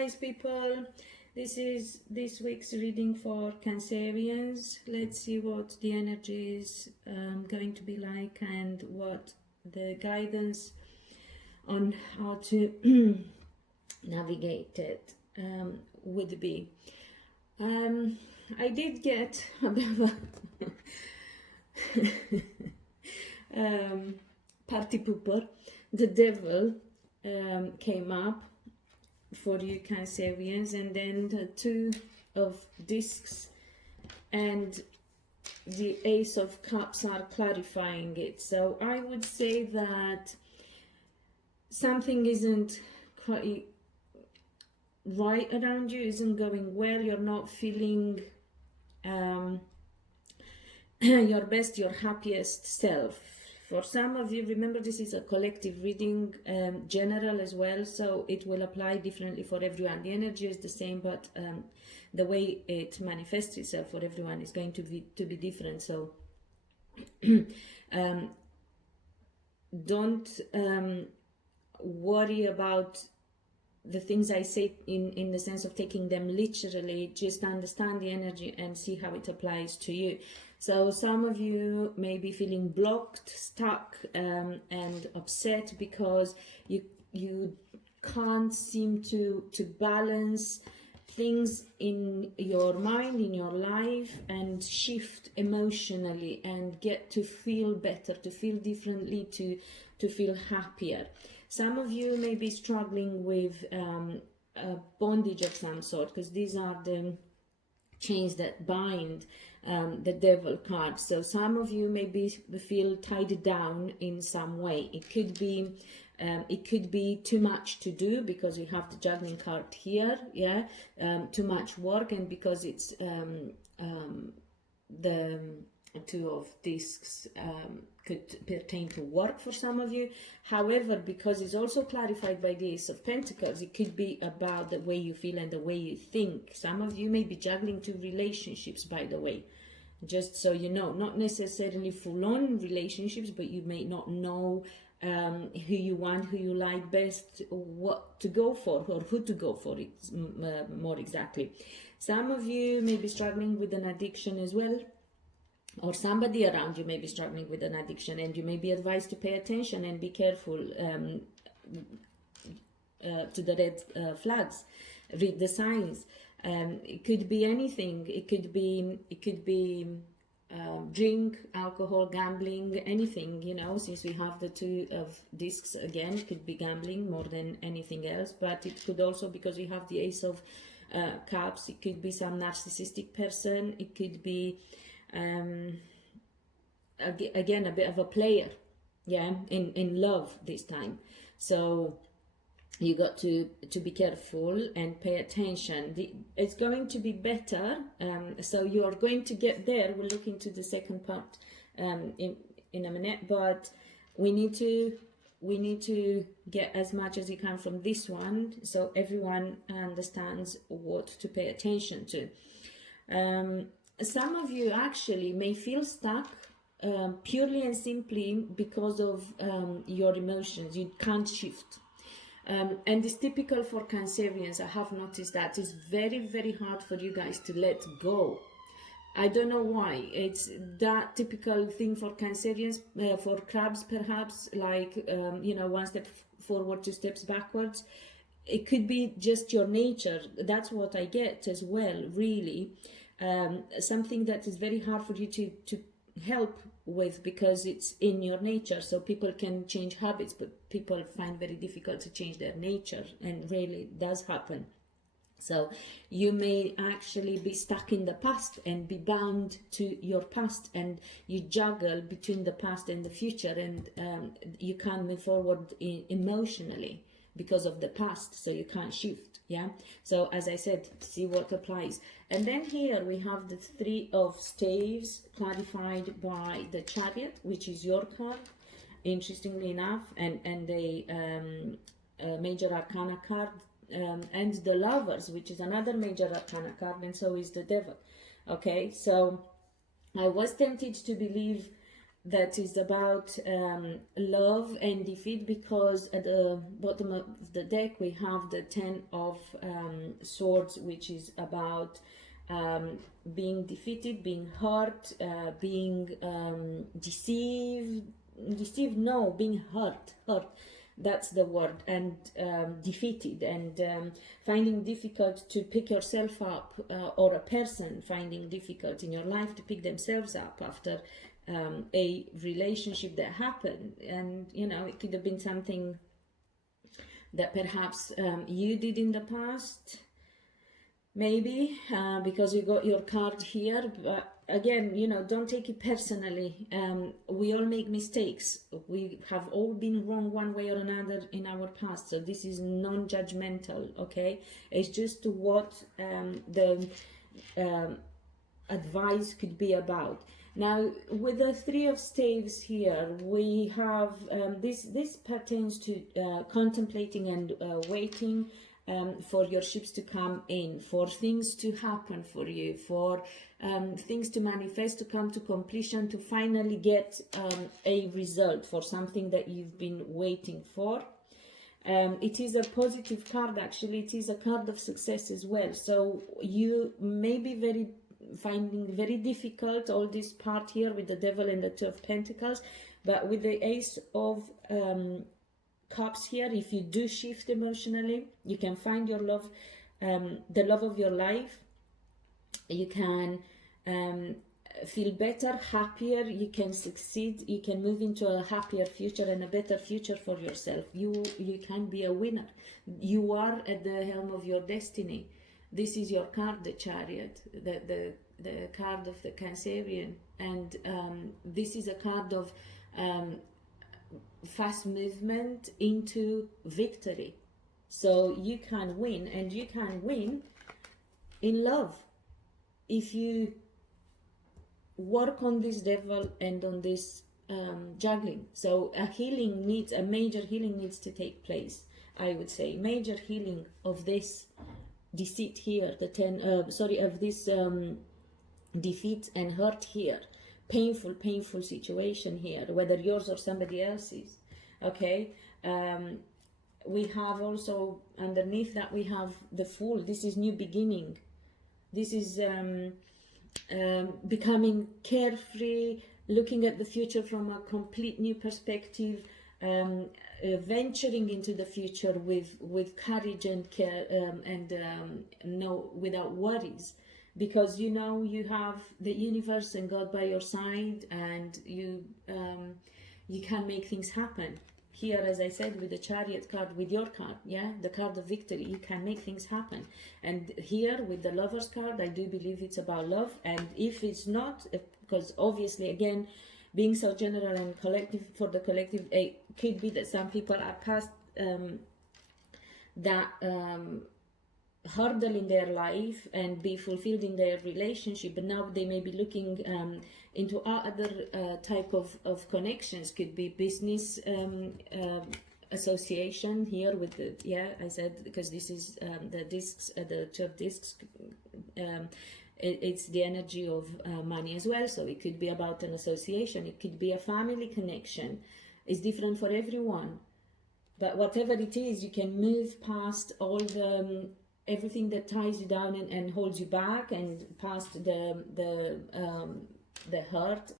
always, people, this is this week's reading for Cancerians. Let's see what the energy is going to be like and what the guidance on how to navigate it would be. I did get a bit of a party pooper. The devil came up for you Cancerians, and then the two of discs and the Ace of Cups are clarifying it. So I would say that something isn't quite right around you, isn't going well, you're not feeling your best, your happiest self. For some of you, remember this is a collective reading, general as well, so it will apply differently for everyone. The energy is the same, but the way it manifests itself for everyone is going to be different. So don't worry about the things I say in the sense of taking them literally. Just understand the energy and see how it applies to you. So some of you may be feeling blocked, stuck, and upset because you can't seem to balance things in your mind, in your life, and shift emotionally and get to feel better, to feel differently, to feel happier. Some of you may be struggling with a bondage of some sort, because these are the chains that bind the devil card. So some of you maybe feel tied down in some way. It could be too much to do because we have the juggling card here, yeah, too much work, and because it's the two of discs could pertain to work for some of you. However, because it's also clarified by the Ace of Pentacles, it could be about the way you feel and the way you think. Some of you may be juggling two relationships, by the way, just so you know, not necessarily full-on relationships, but you may not know who you want, who you like best, what to go for, or who to go for, more exactly. Some of you may be struggling with an addiction as well, or somebody around you may be struggling with an addiction, and you may be advised to pay attention and be careful to the red flags. Read the signs. It could be anything. It could be drink, alcohol, gambling, anything, you know, since we have the two of discs again. It could be gambling more than anything else, but it could also, because we have the Ace of Cups, it could be some narcissistic person. It could be again a bit of a player, yeah, in love this time. So you got to be careful and pay attention. It's going to be better, so you are going to get there. We'll look into the second part in a minute, but we need to get as much as you can from this one, so everyone understands what to pay attention to. Some of you actually may feel stuck purely and simply because of your emotions. You can't shift. And it's typical for Cancerians. I have noticed that it's very, very hard for you guys to let go. I don't know why. It's that typical thing for Cancerians, for crabs perhaps, like, you know, one step forward, two steps backwards. It could be just your nature. That's what I get as well, really. Something that is very hard for you to help with, because it's in your nature. So people can change habits, but people find very difficult to change their nature, and really it does happen. So you may actually be stuck in the past and be bound to your past, and you juggle between the past and the future, and you can't move forward emotionally because of the past, so you can't shift. Yeah, so as I said, see what applies. And then here we have the Three of Staves clarified by the Chariot, which is your card, interestingly enough, and the Major Arcana card, and the Lovers, which is another Major Arcana card, and so is the Devil. Okay, so I was tempted to believe that is about love and defeat, because at the bottom of the deck we have the 10 of swords, which is about being defeated, being hurt, being being hurt, that's the word, and defeated, and finding difficult to pick yourself up, or a person finding difficult in your life to pick themselves up after a relationship that happened. And you know, it could have been something that perhaps you did in the past, maybe, because you got your card here. But again, you know, don't take it personally. We all make mistakes. We have all been wrong one way or another in our past, so this is non-judgmental, okay? It's just what the advice could be about. Now, with the 3 of staves here, we have this pertains to contemplating and waiting for your ships to come in, for things to happen for you, for things to manifest, to come to completion, to finally get a result for something that you've been waiting for. It is a positive card, actually. It is a card of success as well. So you may be finding very difficult all this part here with the devil and the 2 of pentacles, but with the ace of cups here, if you do shift emotionally, you can find your love, the love of your life. You can feel better, happier, you can succeed, you can move into a happier future and a better future for yourself. You can be a winner. You are at the helm of your destiny. This is your card, the Chariot, the card of the Cancerian, and this is a card of fast movement into victory. So you can win, and you can win in love if you work on this devil and on this juggling. So a major healing needs to take place, I would say. Major healing of this deceit here, of this defeat and hurt here, painful situation here, whether yours or somebody else's, okay? We have also underneath that, we have the Fool. This is new beginning. This is becoming carefree, looking at the future from a complete new perspective, venturing into the future with courage and care, without worries, because you know you have the universe and God by your side, and you can make things happen. Here, as I said, with the Chariot card, with your card, yeah, the card of victory, you can make things happen. And here with the Lover's card, I do believe it's about love. And if it's not, because obviously, again, being so general and collective, for the collective, it could be that some people are past that hurdle in their life and be fulfilled in their relationship, but now they may be looking into other type of connections. Could be business association here with the, yeah, I said, because this is the discs, the 2 of discs, it's the energy of money as well. So it could be about an association, it could be a family connection. It's different for everyone, but whatever it is, you can move past all the everything that ties you down and holds you back, and past the hurt